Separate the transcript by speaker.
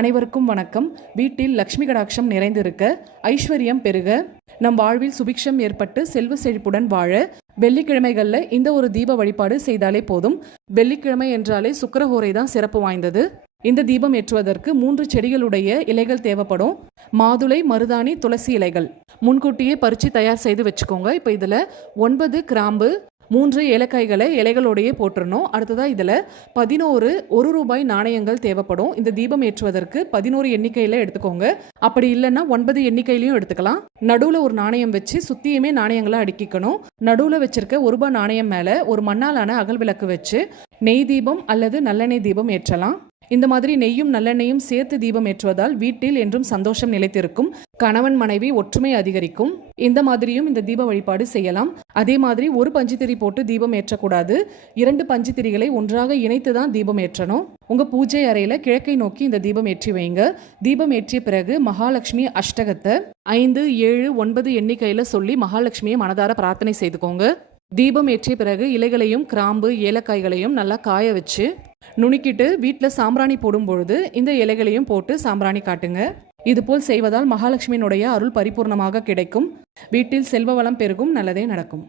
Speaker 1: அனைவருக்கும் வணக்கம். வீட்டில் லக்ஷ்மி கடாட்சம் நிறைந்திருக்க ஐஸ்வர்யம் பெருக நம் வாழ்வில் சுபிக்ஷம் ஏற்பட்டு செல்வ செழிப்புடன் வாழ வெள்ளிக்கிழமைகளில் இந்த ஒரு தீப வழிபாடு செய்தாலே போதும். வெள்ளிக்கிழமை என்றாலே சுக்கரஹோரை தான் சிறப்பு வாய்ந்தது. இந்த தீபம் ஏற்றுவதற்கு மூன்று செடிகளுடைய இலைகள் தேவைப்படும். மாதுளை மருதாணி துளசி இலைகள். முன்கூட்டியே பறித்து தயார் செய்து வச்சுக்கோங்க. இப்போ இதில் ஒன்பது கிராம்பு மூன்று ஏலக்காய்களை இலைகளோடையே போட்டுறணும். அடுத்ததாக இதில் பதினோரு ஒரு ரூபாய் நாணயங்கள் தேவைப்படும். இந்த தீபம் ஏற்றுவதற்கு பதினோரு எண்ணிக்கையில் எடுத்துக்கோங்க. அப்படி இல்லைன்னா ஒன்பது எண்ணிக்கையிலையும் எடுத்துக்கலாம். நடுவில் ஒரு நாணயம் வச்சு சுத்தியுமே நாணயங்களை அடுக்கிக்கணும். நடுவில் வச்சிருக்க ஒரு ரூபாய் நாணயம் மேலே ஒரு மண்ணாலான அகல் விளக்கு வச்சு நெய் தீபம் அல்லது நல்லெண்ணெய் தீபம் ஏற்றலாம். இந்த மாதிரி நெய்யும் நல்லெண்ணெயும் சேர்த்து தீபம் ஏற்றுவதால் வீட்டில் என்றும் சந்தோஷம் நிலைத்திருக்கும். கணவன் மனைவி ஒற்றுமை அதிகரிக்கும். இந்த மாதிரியும் இந்த தீப வழிபாடு செய்யலாம். அதே மாதிரி ஒரு பஞ்சுத்திரி போட்டு தீபம் ஏற்றக்கூடாது. இரண்டு பஞ்சுத்திரிகளை ஒன்றாக இணைத்து தான் தீபம் ஏற்றணும். உங்க பூஜை அறையில கிழக்கை நோக்கி இந்த தீபம் ஏற்றி வைங்க. தீபம் ஏற்றிய பிறகு மகாலட்சுமி அஷ்டகத்தை ஐந்து ஏழு ஒன்பது எண்ணிக்கையில சொல்லி மகாலட்சுமியை மனதார பிரார்த்தனை செய்துக்கோங்க. தீபம் ஏற்றிய பிறகு இலைகளையும் கிராம்பு ஏலக்காய்களையும் நல்லா காய வச்சு நுணுக்கிட்டு வீட்டில் சாம்பிராணி போடும் பொழுது இந்த இலைகளையும் போட்டு சாம்பிராணி காட்டுங்க. இதுபோல் செய்வதால் மகாலட்சுமியினுடைய அருள் பரிபூர்ணமாக கிடைக்கும். வீட்டில் செல்வ வளம் பெருகும் நல்லதே நடக்கும்.